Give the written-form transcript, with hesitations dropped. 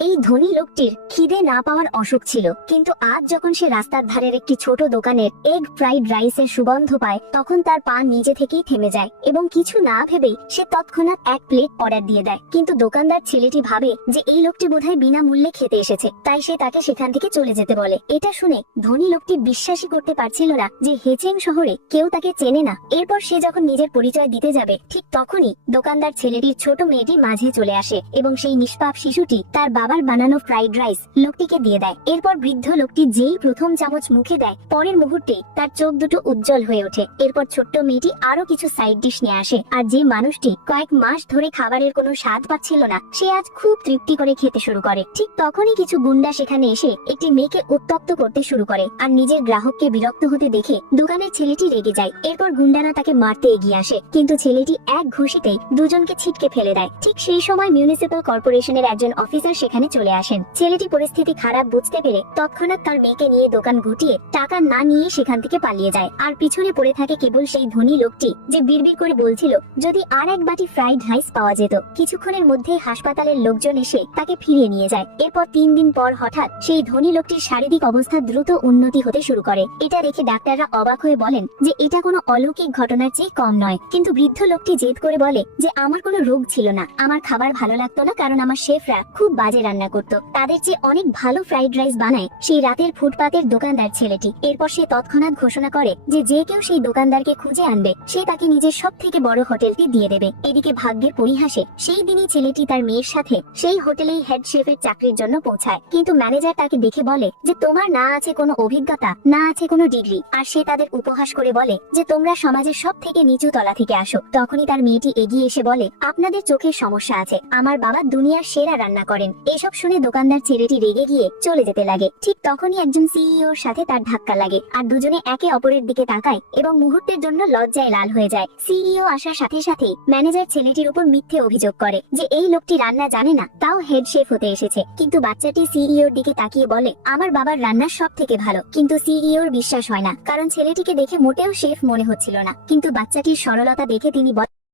এই ধনী লোকটির খিদে না পাওয়ার অসুখ ছিল, কিন্তু আজ যখন সে রাস্তার ধারের একটি ছোট দোকানের এগ ফ্রাইড রাইসের সুগন্ধ পায় তখন তার পা নিজে থেকেই থেমে যায় এবং কিছু না ভেবেই সে তৎক্ষণাৎ এক প্লেট অর্ডার দিয়ে দেয়। কিন্তু দোকানদার ছেলেটি ভাবে যে এই লোকটি বোধহয় বিনামূল্যে খেতে এসেছে, তাই সে তাকে সেখান থেকে চলে যেতে বলে। এটা শুনে ধনী লোকটি বিশ্বাসই করতে পারছিল না যে হেচেং শহরে কেউ তাকে চেনে না। এরপর সে যখন নিজের পরিচয় দিতে যাবে ঠিক তখনই দোকানদার ছেলেটির ছোট মেয়েটি মাঝে চলে আসে এবং সেই নিষ্পাপ শিশুটি তার বাবার বানানো ফ্রাইড রাইস লোকটিকে দিয়ে দেয়। এরপর বৃদ্ধ লোকটি যেই প্রথম চামচ মুখে দেয় পরের মুহূর্তেই তার চোখ দুটো উজ্জ্বল হয়ে ওঠে। এরপর ছোট্ট মেয়েটি আরো কিছু সাইড ডিশ নিয়ে আসে, আর যে মানুষটি কয়েক মাস ধরে খাবারের কোনো স্বাদ পাচ্ছিল না সে আজ খুব তৃপ্তি করে খেতে শুরু করে। ঠিক তখনই কিছু গুন্ডা সেখানে এসে একটি মেয়েকে উত্তপ্ত করতে শুরু করে, আর নিজের গ্রাহককে বিরক্ত হতে দেখে দোকানের ছেলেটি রেগে যায়। এরপর গুন্ডারা তাকে মারতে এগিয়ে আসে, কিন্তু ছেলেটি এক ঘুষিতেই দুজনকে ছিটকে ফেলে দেয়। ঠিক সেই সময় মিউনিসিপ্যাল কর্পোরেশনের একজন অফিসার সেখানে চলে আসেন। ছেলেটি পরিস্থিতি খারাপ বুঝতে পেরে তৎক্ষণাৎ তার মেয়েকে নিয়ে দোকান গুটিয়ে টাকা না নিয়ে সেখান থেকে পালিয়ে যায়। আর পিছনে পড়ে থাকে কেবল সেই ধনী লোকটি যে বিড়বিড় করে বলছিল যদি আর এক বাটি ফ্রাইড রাইস পাওয়া যেত। কিছুক্ষণের মধ্যে হাসপাতালের লোকজন এসে তাকে ফিরিয়ে নিয়ে যায়। এরপর 3 দিন পর হঠাৎ সেই ধনী লোকটির শারীরিক অবস্থা দ্রুত উন্নতি হতে শুরু করে। এটা দেখে ডাক্তাররা অবাক হয়ে বলেন যে এটা কোনো অলৌকিক ঘটনার চেয়ে কম নয়। কিন্তু বৃদ্ধ লোকটি জেদ করে বলে যে আমার কোনো রোগ ছিল না, আমার খাবার ভালো লাগতো না কারণ আমার শেফরা খুব বাজে রান্না করত, তাদের চেয়ে অনেক ভালো ফ্রাইড রাইস বানায় সেই রাতের ফুটপাতের দোকানদার ছেলেটি। এরপর সে তৎক্ষণাৎ ঘোষণা করে যে যে কেউ সেই দোকানদারকে খুঁজে আনবে সে তাকে নিজের সব থেকে বড় হোটেলটি দিয়ে দেবে। এদিকে ভাগ্যের পরিহাসে সেই দিনই ছেলেটি তার মেয়ের সাথে সেই হোটেলেই হেড শেফের চাকরির জন্য পৌঁছায়। কিন্তু ম্যানেজার তাকে দেখে বলে যে তোমার না আছে কোনো অভিজ্ঞতা, না আছে কোনো ডিগ্রি, আর সে তাদের উপহাস করে বলে যে তোমরা সমাজের সব থেকে নিচু তলা থেকে আসো। তখনই তার মেয়েটি এগিয়ে এসে বলে আপনাদের চোখের সমস্যা আছে, আমার বাবা দুনিয়ার সেরা রান্না করেন। এসব শুনে দোকানদার ছেলেটি রেগে গিয়ে চলে যেতে লাগে। ঠিক তখনই একজন সিইওর সাথে তার ধাক্কা লাগে, আর দুজনে একে অপরের দিকে তাকায় এবং মুহূর্তের জন্য লজ্জায় লাল হয়ে যায়। সিইও আসার সাথে সাথেই ম্যানেজার ছেলেটির উপর মিথ্যে অভিযোগ করে যে এই লোকটি রান্না জানে না, তাও হেড শেফ হতে এসেছে। কিন্তু বাচ্চাটি সিইওর দিকে তাকিয়ে বলে আমার বাবার রান্না সব থেকে ভালো। কিন্তু সিইওর বিশ্বাস হয় না, কারণ ছেলেটিকে দেখে মোটেও শেফ মনে হচ্ছিল না। কিন্তু বাচ্চাটির সরলতা দেখে তিনি